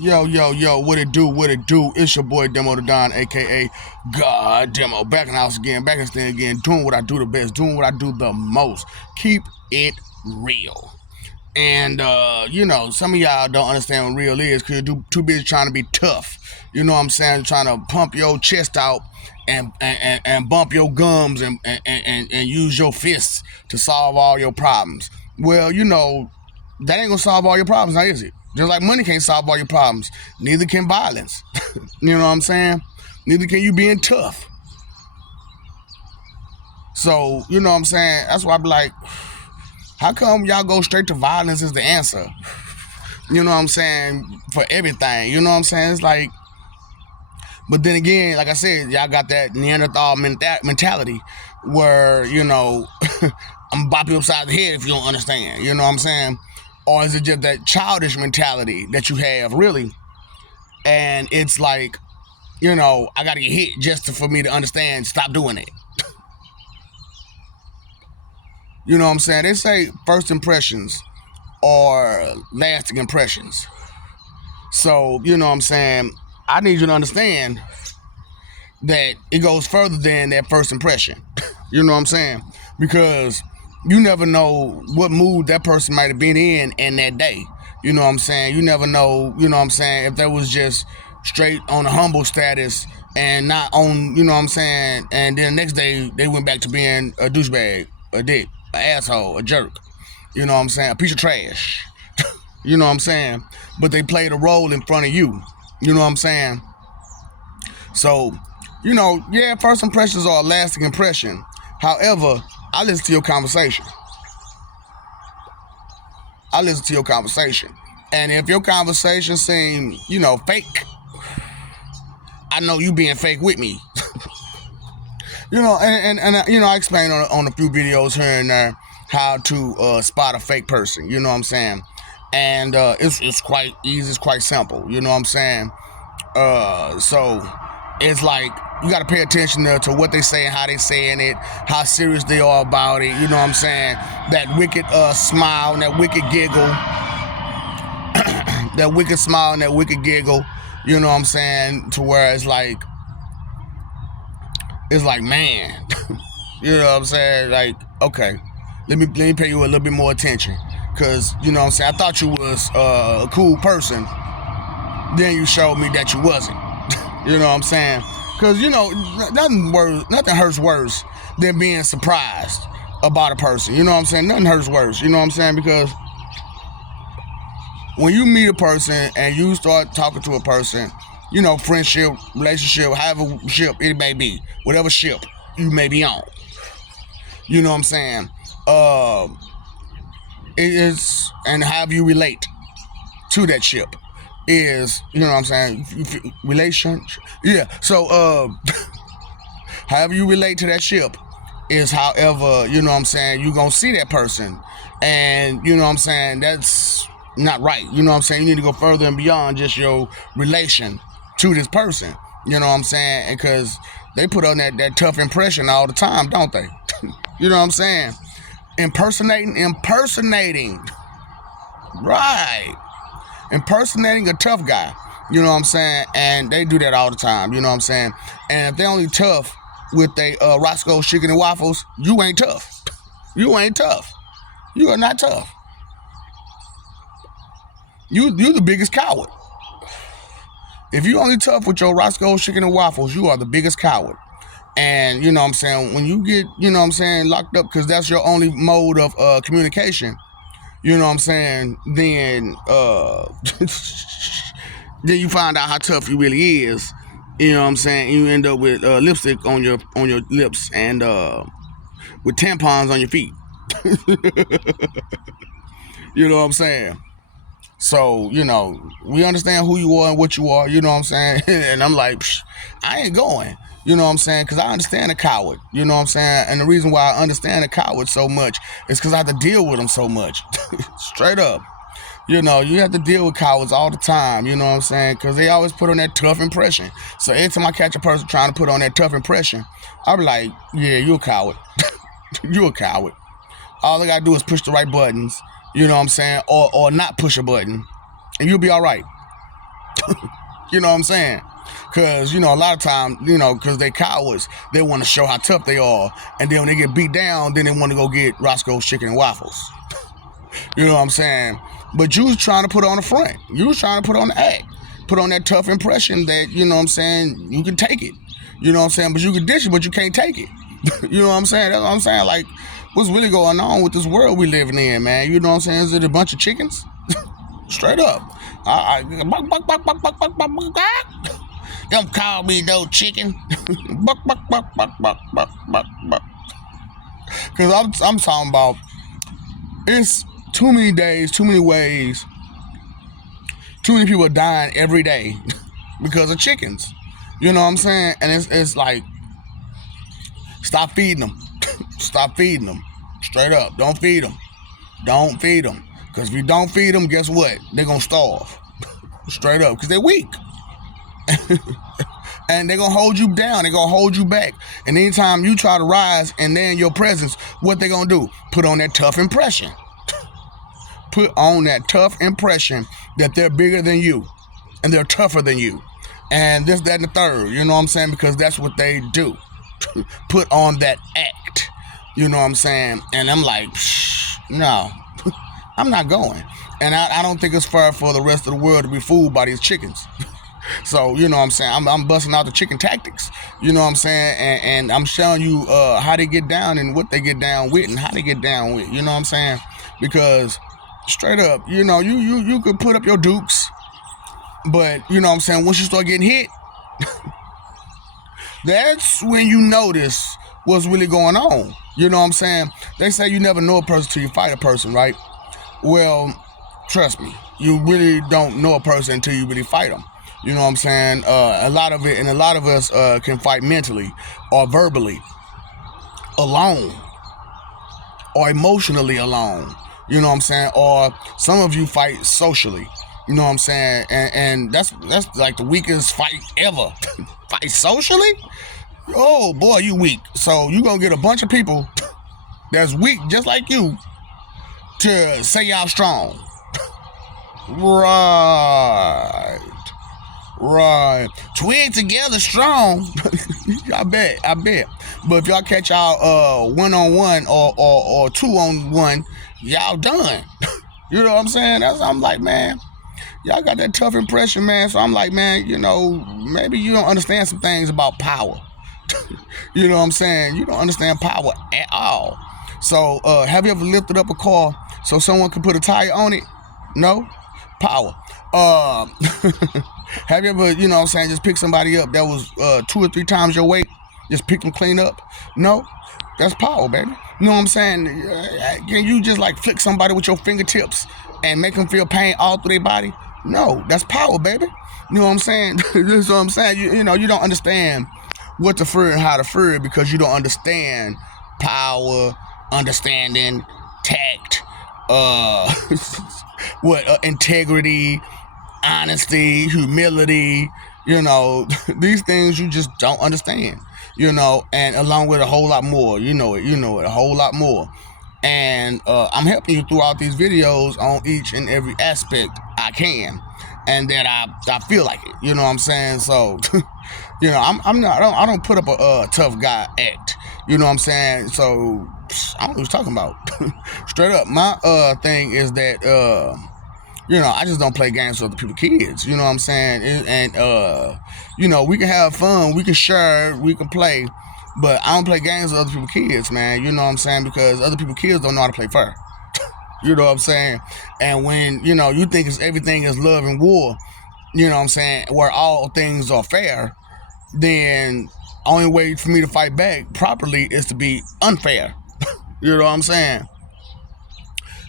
Yo, yo, yo, what it do, what it do? It's your boy Demo the Don, aka God Demo. Back in the house again, back in the stand again, doing what I do the best, doing what I do the most. Keep it real. And some of y'all don't understand what real is because you're too busy trying to be tough. You know what I'm saying? Trying to pump your chest out and bump your gums and use your fists to solve all your problems. Well, that ain't gonna solve all your problems, now is it? Just like money can't solve all your problems, neither can violence. You know what I'm saying? Neither can you being tough. So, you know what I'm saying? That's why I be like, how come y'all go straight to violence as the answer? You know what I'm saying? For everything. You know what I'm saying? It's like, but then again, like I said, y'all got that Neanderthal mentality where, I'm gonna bop you upside the head if you don't understand. You know what I'm saying? Or is it just that childish mentality that you have, really? And it's like, I gotta get hit just for me to understand, stop doing it. You know what I'm saying? They say first impressions are lasting impressions. So, you know what I'm saying? I need you to understand that it goes further than that first impression. You know what I'm saying? Because you never know what mood that person might have been in that day. You know what I'm saying? You never know, you know what I'm saying, if that was just straight on a humble status and not on, you know what I'm saying, and then the next day they went back to being a douchebag, a dick, an asshole, a jerk. You know what I'm saying? A piece of trash. You know what I'm saying? But they played a role in front of you. You know what I'm saying? So, first impressions are a lasting impression. However, I listen to your conversation. And if your conversation seems, fake, I know you being fake with me. I explained on a few videos here and there how to spot a fake person. You know what I'm saying? And it's quite easy. It's quite simple. You know what I'm saying? So it's like you got to pay attention to what they say and how they saying it, how serious they are about it. You know what I'm saying? That wicked smile and that wicked giggle, that wicked smile and that wicked giggle. You know what I'm saying? To where it's like, man, you know what I'm saying? Like, okay, let me pay you a little bit more attention, cause you know what I'm saying. I thought you was a cool person. Then you showed me that you wasn't. You know what I'm saying? Because, nothing hurts worse than being surprised about a person. You know what I'm saying? Nothing hurts worse. You know what I'm saying? Because when you meet a person and you start talking to a person, friendship, relationship, however ship it may be, whatever ship you may be on. You know what I'm saying? It is, and how you relate to that ship is, you know what I'm saying, relationship. Yeah. So however you relate to that ship is however, you know what I'm saying, you gonna see that person. And you know what I'm saying, that's not right. You know what I'm saying? You need to go further and beyond just your relation to this person. You know what I'm saying? Because they put on that tough impression all the time, don't they? You know what I'm saying? Impersonating. Right. Impersonating a tough guy. You know what I'm saying? And they do that all the time. You know what I'm saying? And if they're only tough with they Roscoe's Chicken and Waffles, you ain't tough. You ain't tough. You are not tough. You the biggest coward. If you only tough with your Roscoe's Chicken and Waffles, you are the biggest coward. And you know what I'm saying, when you get, you know what I'm saying, locked up because that's your only mode of communication, you know what I'm saying, then then you find out how tough you really is. You know what I'm saying? You end up with lipstick on your lips and with tampons on your feet. You know what I'm saying? So, we understand who you are and what you are, you know what I'm saying? And I'm like, I ain't going. You know what I'm saying? Because I understand a coward. You know what I'm saying? And the reason why I understand a coward so much is because I have to deal with them so much. Straight up. You have to deal with cowards all the time. You know what I'm saying? Because they always put on that tough impression. So every time I catch a person trying to put on that tough impression, I'll be like, yeah, you a coward. You a coward. All they got to do is push the right buttons. You know what I'm saying? Or not push a button. And you'll be all right. You know what I'm saying? Because, a lot of times, because they cowards, they want to show how tough they are. And then when they get beat down, then they want to go get Roscoe's Chicken and Waffles. You know what I'm saying? But you was trying to put on the front. You was trying to put on the act. Put on that tough impression that, you know what I'm saying, you can take it. You know what I'm saying? But you can dish it, but you can't take it. You know what I'm saying? That's what I'm saying. Like, what's really going on with this world we living in, man? You know what I'm saying? Is it a bunch of chickens? Straight up. Don't call me no chicken. Buck, buck, buck, buck, buck, buck, buck, buck. Because I'm talking about, it's too many days, too many ways, too many people dying every day because of chickens. You know what I'm saying? And it's like, stop feeding them. Stop feeding them. Straight up. Don't feed them. Don't feed them. Because if you don't feed them, guess what? They're going to starve. Straight up. Because they're weak. And they're going to hold you down. They're going to hold you back. And anytime you try to rise and they're in your presence, what they going to do? Put on that tough impression. Put on that tough impression that they're bigger than you. And they're tougher than you. And this, that, and the third. You know what I'm saying? Because that's what they do. Put on that act. You know what I'm saying? And I'm like, no. I'm not going. And I don't think it's fair for the rest of the world to be fooled by these chickens. So, you know what I'm saying? I'm busting out the chicken tactics. You know what I'm saying? And I'm showing you how they get down and what they get down with and how they get down with. You know what I'm saying? Because straight up, you could put up your dukes. But, you know what I'm saying? Once you start getting hit, that's when you notice what's really going on. You know what I'm saying? They say you never know a person till you fight a person, right? Well, trust me, you really don't know a person until you really fight them. You know what I'm saying? A lot of us can fight mentally or verbally alone or emotionally alone. You know what I'm saying? Or some of you fight socially. You know what I'm saying? And that's like the weakest fight ever. Fight socially? Oh boy, you weak. So you gonna get a bunch of people that's weak just like you to say y'all strong. Right. Twig together strong. I bet. But if y'all catch y'all 1-on-1 or 2-on-1, y'all done. You know what I'm saying? I'm like, man, y'all got that tough impression, man. So I'm like, man, maybe you don't understand some things about power. You know what I'm saying? You don't understand power at all. So have you ever lifted up a car so someone could put a tire on it? No? Power. Have you ever, just pick somebody up that was 2 or 3 times your weight? Just pick them clean up? No? That's power, baby. You know what I'm saying? Can you just like flick somebody with your fingertips and make them feel pain all through their body? No, that's power, baby. You know what I'm saying? That's what I'm saying. You don't understand what to fear and how to fear because you don't understand power, understanding, tact, integrity, honesty, humility. These things you just don't understand. And along with a whole lot more. You know it, a whole lot more. And I'm helping you throughout these videos on each and every aspect I can, and that I feel like it. You know what I'm saying? So, I don't put up a tough guy act. You know what I'm saying? So I don't know what he's talking about. Straight up, my thing is that I just don't play games with other people's kids. You know what I'm saying? And we can have fun, we can share, we can play. But I don't play games with other people's kids, man. You know what I'm saying? Because other people's kids don't know how to play fair. You know what I'm saying? And when, you think everything is love and war, you know what I'm saying, where all things are fair, then only way for me to fight back properly is to be unfair. You know what I'm saying?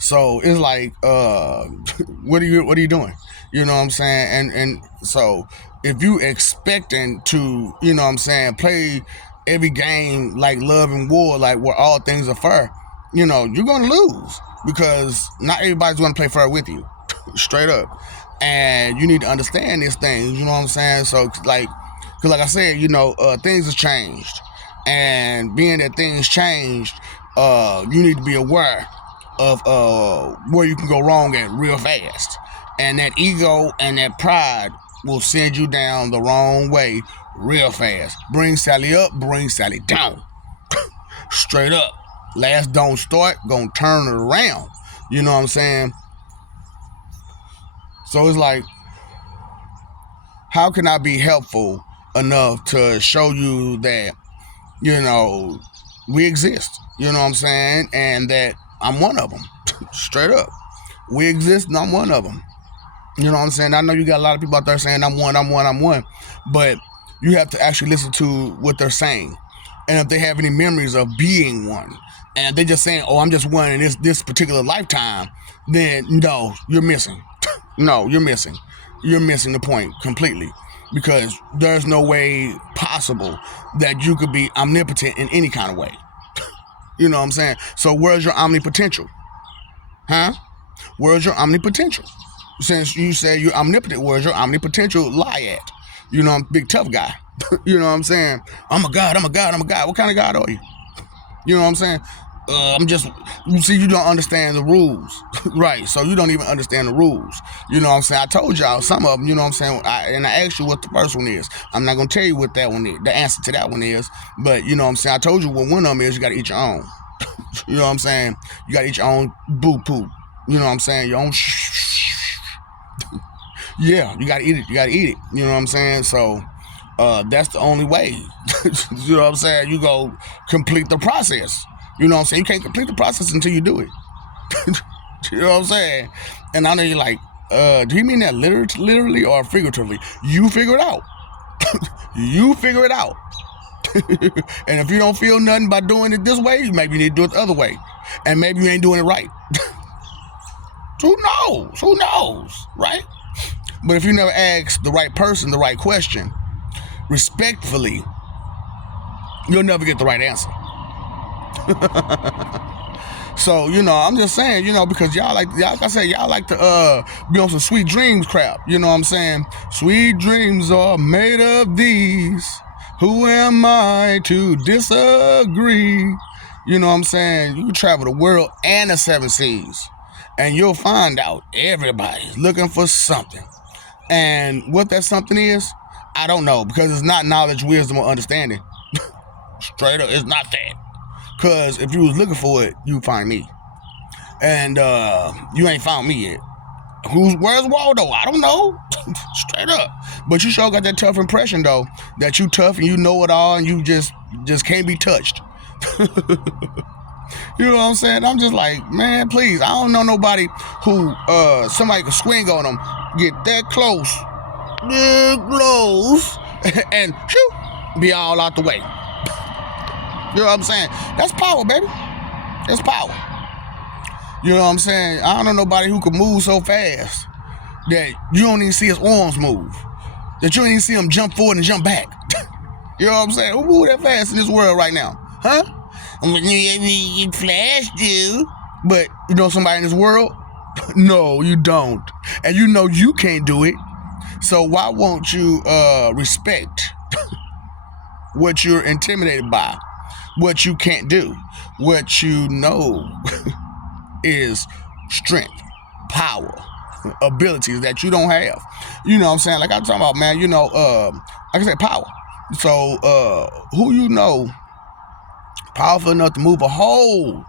So it's like, what are you doing? You know what I'm saying? And so if you expecting to, play every game like love and war, like where all things are fair, you're gonna lose because not everybody's gonna play fair with you. Straight up. And you need to understand these things, you know what I'm saying? So because like I said, things have changed, and being that things changed, you need to be aware of where you can go wrong at real fast. And that ego and that pride will send you down the wrong way real fast. Bring Sally up, bring Sally down. Straight up. Last don't start, gonna turn it around. You know what I'm saying? So it's like, how can I be helpful enough to show you that, you know, we exist? You know what I'm saying? And that I'm one of them. Straight up. We exist and I'm one of them. You know what I'm saying? I know you got a lot of people out there saying I'm one. But you have to actually listen to what they're saying. And if they have any memories of being one, and they're just saying, oh, I'm just one in this particular lifetime, then no, you're missing. No, you're missing. You're missing the point completely. Because there's no way possible that you could be omnipotent in any kind of way. You know what I'm saying? So where's your omnipotential? Huh? Where's your omnipotential? Since you say you're omnipotent, where's your omnipotential lie at? You know, I'm a big tough guy. You know what I'm saying? I'm a God. What kind of God are you? You know what I'm saying? You see, you don't understand the rules. Right, so you don't even understand the rules. You know what I'm saying? I told y'all some of them, you know what I'm saying? And I asked you what the first one is. I'm not going to tell you what that one is, the answer to that one is. But, you know what I'm saying? I told you what one of them is. You got to eat your own. You know what I'm saying? You got to eat your own boo poop. You know what I'm saying? Your own yeah, you got to eat it. You know what I'm saying? So that's the only way. You know what I'm saying? You go complete the process. You know what I'm saying? You can't complete the process until you do it. You know what I'm saying? And I know you're like, do you mean that literally or figuratively? You figure it out. You figure it out. And if you don't feel nothing by doing it this way, maybe you need to do it the other way. And maybe you ain't doing it right. Who knows, right? But if you never ask the right person the right question, respectfully, you'll never get the right answer. So, you know, I'm just saying, you know, because y'all like I said, y'all like to be on some sweet dreams crap. You know what I'm saying? Sweet dreams are made of these. Who am I to disagree? You know what I'm saying? You can travel the world and the 7 seas, and you'll find out everybody's looking for something. And what that something is, I don't know, because it's not knowledge, wisdom, or understanding. Straight up, it's not that. Because if you was looking for it, you'd find me. And you ain't found me yet. Where's Waldo? I don't know. Straight up. But you sure got that tough impression, though, that you tough and you know it all and you just can't be touched. You know what I'm saying? I'm just like, man, please. I don't know nobody who somebody can swing on them, get that close, and shoot, be all out the way. You know what I'm saying? That's power, baby. That's power. You know what I'm saying? I don't know nobody who can move so fast that you don't even see his arms move, that you don't even see him jump forward and jump back. You know what I'm saying? Who move that fast in this world right now? Huh? Flash do. But you know somebody in this world? No, you don't. And you know you can't do it. So why won't you respect what you're intimidated by? What you can't do, what you know is strength, power, abilities that you don't have. You know what I'm saying? Like I'm talking about, man, you know, like I said, power. So who you know powerful enough to move a whole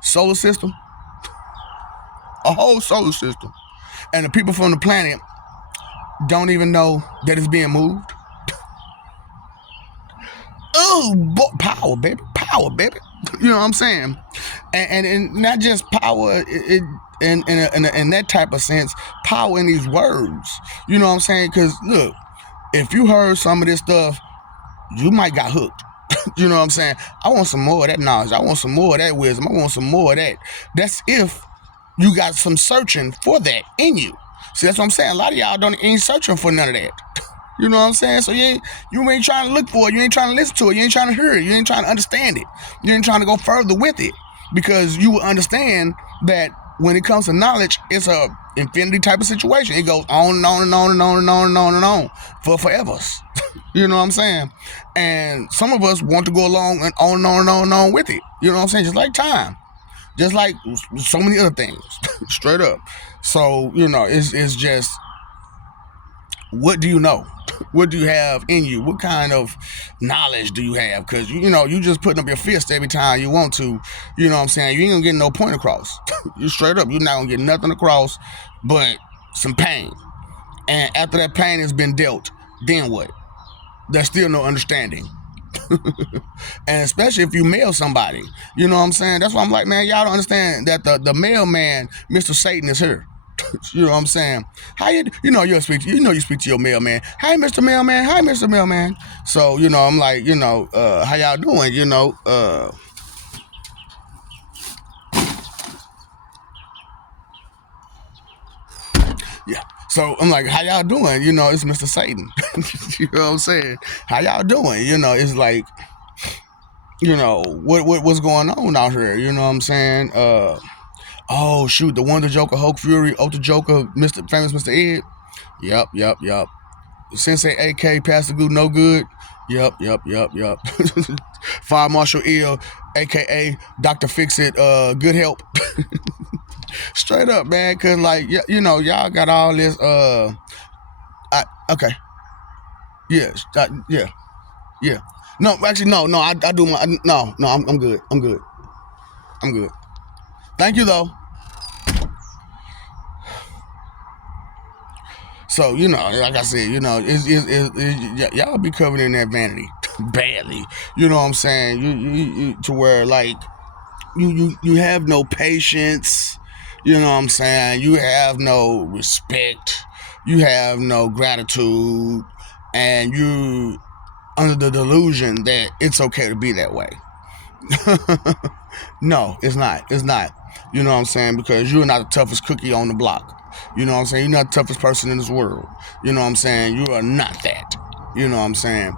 solar system? A whole solar system. And the people from the planet don't even know that it's being moved? Oh, power, baby. Power, baby. You know what I'm saying? And not just power in that type of sense, power in these words. You know what I'm saying? Because, look, if you heard some of this stuff, you might got hooked. You know what I'm saying? I want some more of that knowledge. I want some more of that wisdom. I want some more of that. That's if you got some searching for that in you. See, that's what I'm saying. A lot of y'all ain't searching for none of that. You know what I'm saying? So you ain't trying to look for it. You ain't trying to listen to it. You ain't trying to hear it. You ain't trying to understand it. You ain't trying to go further with it. Because you will understand that when it comes to knowledge, it's a infinity type of situation. It goes on and on and on and on and on and on and on for forever. You know what I'm saying? And some of us want to go along and on and on and on and on with it. You know what I'm saying? Just like time. Just like so many other things. Straight up. So, you know, it's just what do you know? What do you have in you? What kind of knowledge do you have? Because, you just putting up your fist every time you want to. You know what I'm saying? You ain't going to get no point across. You straight up, you're not going to get nothing across but some pain. And after that pain has been dealt, then what? There's still no understanding. And especially if you mail somebody. You know what I'm saying? That's why I'm like, man, y'all don't understand that the mailman, Mr. Satan, is here. You know what I'm saying? How you speak to your mailman. Hi, Mr. Mailman. Hi, Mr. Mailman. So, I'm like, how y'all doing? Yeah. So I'm like, how y'all doing? It's Mr. Satan. You know what I'm saying? How y'all doing? It's like, what's going on out here? You know what I'm saying? Oh shoot, the Wonder Joker, Hulk Fury, Ultra Joker, famous Mr. Ed. Yep. Sensei AK, Pastor Goo, no good. Yep. Fire Marshal Ill, aka Dr. Fix It, good help. Straight up, man, cause like y'all got all this okay. Yeah. No, actually no, I do my no, I'm good. I'm good. Thank you though. So, like I said, y'all be covered in that vanity badly. You know what I'm saying? You to where like you have no patience. You know what I'm saying? You have no respect. You have no gratitude, and you under the delusion that it's okay to be that way. No, it's not. It's not. You know what I'm saying? Because you're not the toughest cookie on the block. You know what I'm saying? You're not the toughest person in this world. You know what I'm saying? You are not that. You know what I'm saying?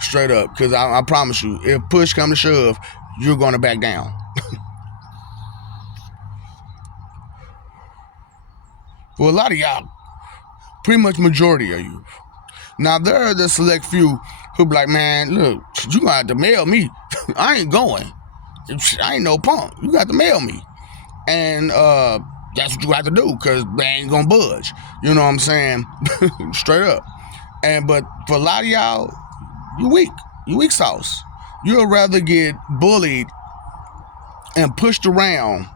Straight up. Because I promise you, if push comes to shove, you're going to back down. For a lot of y'all, pretty much majority of you. Now, there are the select few who be like, man, look, you gonna have to mail me. I ain't going. I ain't no punk. You got to mail me. And that's what you have to do, because they ain't gonna budge. You know what I'm saying? Straight up. But for a lot of y'all, you weak. You weak sauce. You'll rather get bullied and pushed around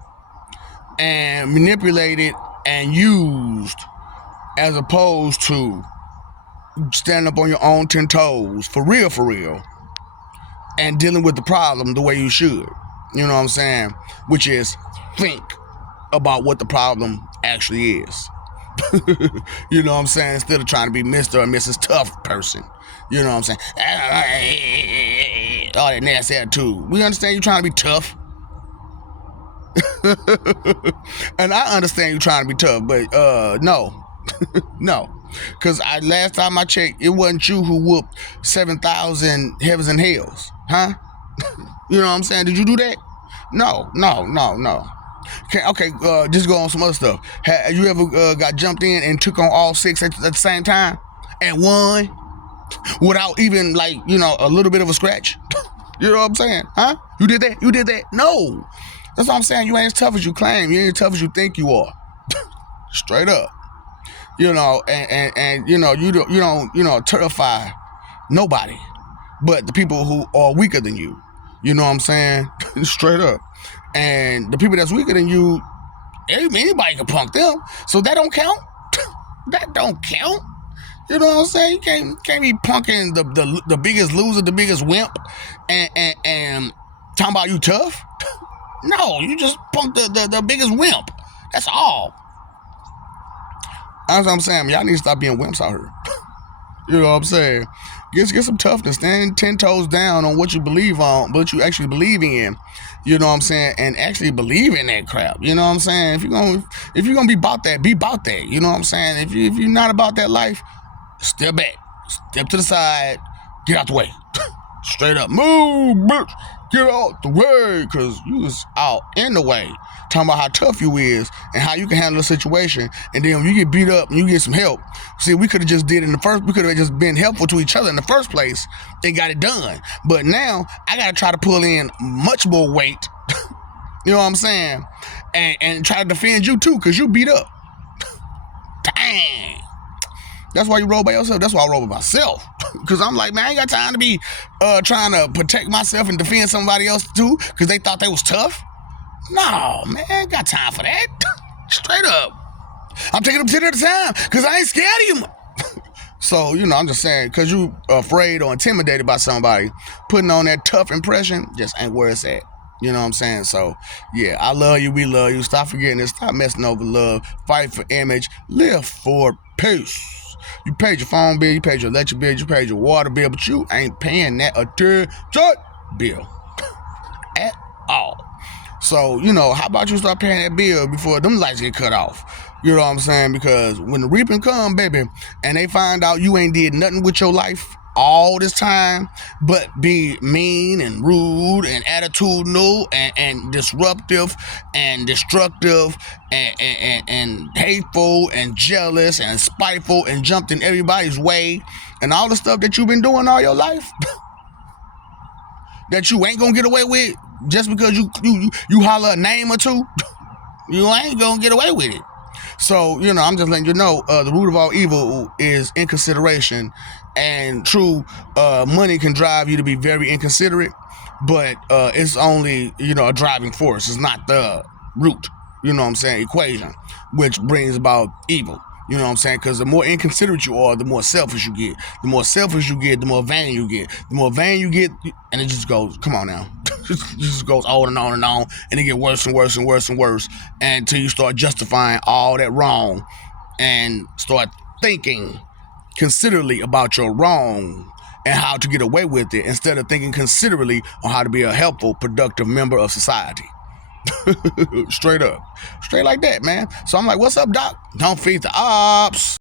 and manipulated and used as opposed to stand up on your own 10 toes, for real, and dealing with the problem the way you should. You know what I'm saying? Which is think about what the problem actually is. You know what I'm saying? Instead of trying to be Mr. or Mrs. Tough person. You know what I'm saying? All that nasty attitude. We understand you trying to be tough. And I understand you trying to be tough, but no. No. Because last time I checked, it wasn't you who whooped 7,000 heavens and hells. Huh? You know what I'm saying? Did you do that? No. Okay, just go on some other stuff. Have you ever got jumped in and took on all 6 at the same time and won without even a little bit of a scratch? You know what I'm saying? Huh? You did that? No. That's what I'm saying. You ain't as tough as you claim. You ain't as tough as you think you are. Straight up. And you don't terrify nobody but the people who are weaker than you. You know what I'm saying? Straight up. And the people that's weaker than you, anybody can punk them. So that don't count. That don't count. You know what I'm saying? You can't be punking the biggest loser, the biggest wimp, and talking about you tough. No, you just punk the biggest wimp. That's all. That's what I'm saying. Y'all need to stop being wimps out here. You know what I'm saying? Get some toughness. Stand 10 toes down on what you believe on, what you actually believe in. You know what I'm saying? And actually believe in that crap. You know what I'm saying? If you're gonna be about that, be about that. You know what I'm saying? If you're not about that life, step back, step to the side, get out the way. Straight up, move, bitch, get out the way, because you was out in the way, talking about how tough you is and how you can handle the situation. And then when you get beat up and you get some help, see, we could have just we could have just been helpful to each other in the first place and got it done. But now I gotta try to pull in much more weight, you know what I'm saying, and try to defend you too, because you beat up. Dang. That's why you roll by yourself. That's why I roll by myself. Because I'm like, man, I ain't got time to be trying to protect myself and defend somebody else too because they thought they was tough. No, man, I ain't got time for that. Straight up. I'm taking them 10 at a time because I ain't scared of you. So, you know, I'm just saying, because you afraid or intimidated by somebody, putting on that tough impression just ain't where it's at. You know what I'm saying? So, yeah, I love you. We love you. Stop forgetting this. Stop messing over love. Fight for image. Live for peace. You paid your phone bill. You paid your electric bill. You paid your water bill. But you ain't paying that attention bill at all. So, you know, how about you start paying that bill before them lights get cut off? You know what I'm saying? Because when the reaping come, baby, and they find out you ain't did nothing with your life all this time but be mean and rude and attitudinal and disruptive and destructive and hateful and jealous and spiteful and jumped in everybody's way and all the stuff that you've been doing all your life that you ain't gonna get away with just because you holler a name or two, you ain't gonna get away with it. So, you know, I'm just letting you know, the root of all evil is inconsideration, and true, money can drive you to be very inconsiderate, but it's only, you know, a driving force. It's not the root, you know what I'm saying, equation, which brings about evil. You know what I'm saying? Because the more inconsiderate you are, the more selfish you get. The more selfish you get, the more vain you get. The more vain you get, and it just goes, come on now. It just goes on and on and on, and it get worse and worse and worse and worse until you start justifying all that wrong and start thinking considerably about your wrong and how to get away with it instead of thinking considerably on how to be a helpful, productive member of society. Straight up. Straight like that, man. So I'm like, what's up, Doc? Don't feed the ops.